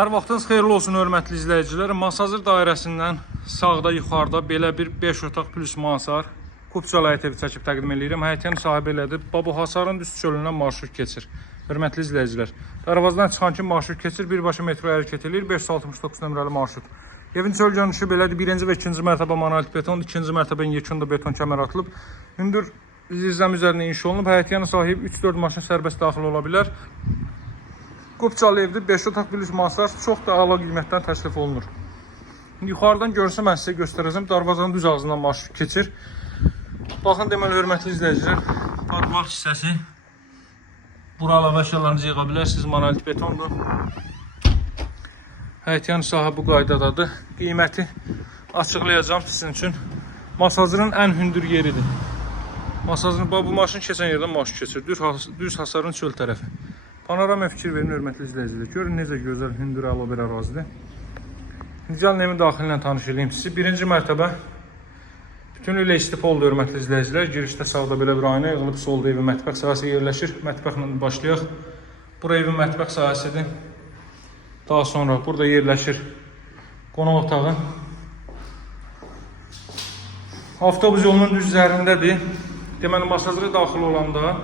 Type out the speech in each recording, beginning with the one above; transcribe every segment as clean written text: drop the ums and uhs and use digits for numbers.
Hər vaxtınız xeyirli olsun, hörmətli izləyicilər. Masazır dairəsindən sağda, yuxarıda belə bir 5 otaq plus mansar Kupçalı həyət evi çəkib təqdim edirəm. Həyətin sahibi elədir. Babu Hasarın düz çölündən marşrut keçir. Hörmətli izləyicilər, Darvazdan çıxan kimi marşrut keçir, birbaşa metro hərəkət edir. 569 nömrəli marşrut. Evin çöl görünüşü belədir. Birinci və ikinci mərtəbə monolit beton, ikinci mərtəbənin yekunda beton kəmər atılıb. Hündür zirzəm üzərində inşa olunub. Həyətin sahibi 3-4 maşın sərbəst daxil ola bilər. Kupçalı evdir, 5 otaq plus mansar, çox da əla qiymətdən təklif olunur. Yuxarıdan görsə mən sizə göstərəcəm. Darvazanın düz ağzından marşrut keçir. Baxın, deməli, hörmətli izləyicilər, padval hissəsi. Bura əlavə əşyalarınızı yığa bilərsiniz, monolit betondur. Həyətin sahibi bu qaydadadır. Qiyməti açıqlayacağım sizin üçün. Masazırın ən hündür yeridir. Masazırın, bu maşın keçən yerdən marşrut keçir. Düz hasarın çöl tərəfi. Panorama fikir verin, hörmətli izləyicilər. Görün necə gözəl, hündür, əla bir ərazidir. Gəlin evin daxili ilə tanış edeyim sizi. Birinci mərtəbə bütünlüklə istipoldur, hörmətli izləyicilər. Girişdə sağda belə bir ayna yığılıb, solda evin mətbəx sahəsi yerləşir. Mətbəxlə başlayaq. Bura evin mətbəx sahəsidir. Daha sonra burada yerləşir qonaq otağı. Avtobus yolunun düz üzərindədir. Deməli, Masazıra daxil olanda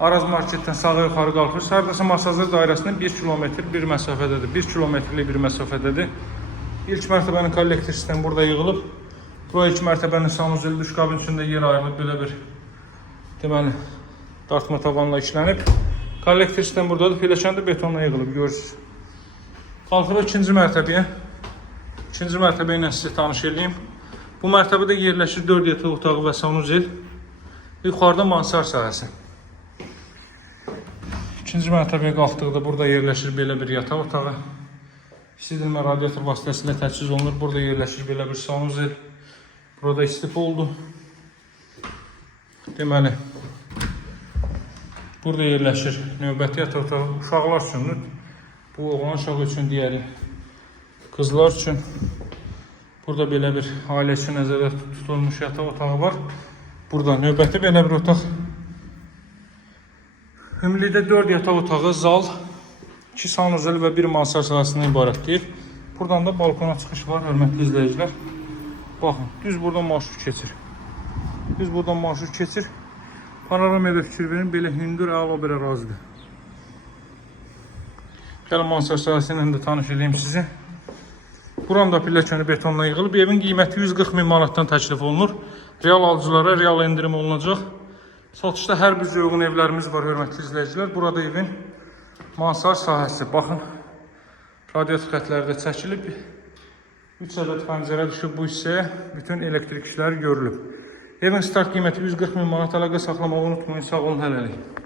Araz marketdən sağa yuxarı qalxır. Sərdəsə Masazır dairəsindən 1 kilometr bir məsafədədir. 1 kilometrlik bir məsafədədir. İlk mərtəbənin kollektor sistemi burada yığılıb. Bura ilk mərtəbənin sanuzeli duş kabin içində yer ayrılıb. Belə bir deməli dartma tavanla işlənib. Kollektor sistemi buradadır. Pilləkəndə betonla yığılıb, görürsünüz. Qalxırıq ikinci mərtəbəyə. İkinci mərtəbə ilə sizə tanış edeyim. Bu mərtəbədə yerləşir 4 yataq otağı və sanuzel. Yuxarıda mansar sahəsi. İkinci mərtəbəyə qalxdıqda burada yerləşir belə bir yataq otağı. İstidilmə radiator vasitəsilə təchiz olunur. Burada yerləşir belə bir sanuzel. Burada istipoldur. Deməli, burada yerləşir növbəti yataq otağı. Uşaqlar üçündür. Bu oğlan uşağı üçün, digəri qızlar üçün. Burada belə bir ailə üçün nəzərdə tutulmuş yataq otağı var. Burada növbəti belə bir otaq. Ümumilikdə 4 yataq otağı, zal, 2 sanuzel və 1 mansar sahəsindən ibarətdir. Buradan da balkona çıxış var, hörmətli izləyicilər. Baxın, düz buradan marşrut keçir. Düz buradan marşrut keçir. Panoramaya fikir verin, belə hündür, əla bir ərazidir. Gəlin mansar sahəsindən də tanış edeyim sizi. Buranın da pilləkəni betonla yığılıb. Evin qiyməti 140 min manatdan təklif olunur. Real alıcılara real endirim olunacaq. Satışda hər bir uyğun evlərimiz var, hörmətli izləyicilər. Burada evin mansar sahəsi. Baxın, radiator xətləri də çəkilib. 3 ədəd pəncərə düşüb bu hissəyə. Bütün elektrik işləri görülüb. Evin start qiyməti 140 min manat. Əlaqə saxlamağı unutmayın. Sağ olun, hələlik.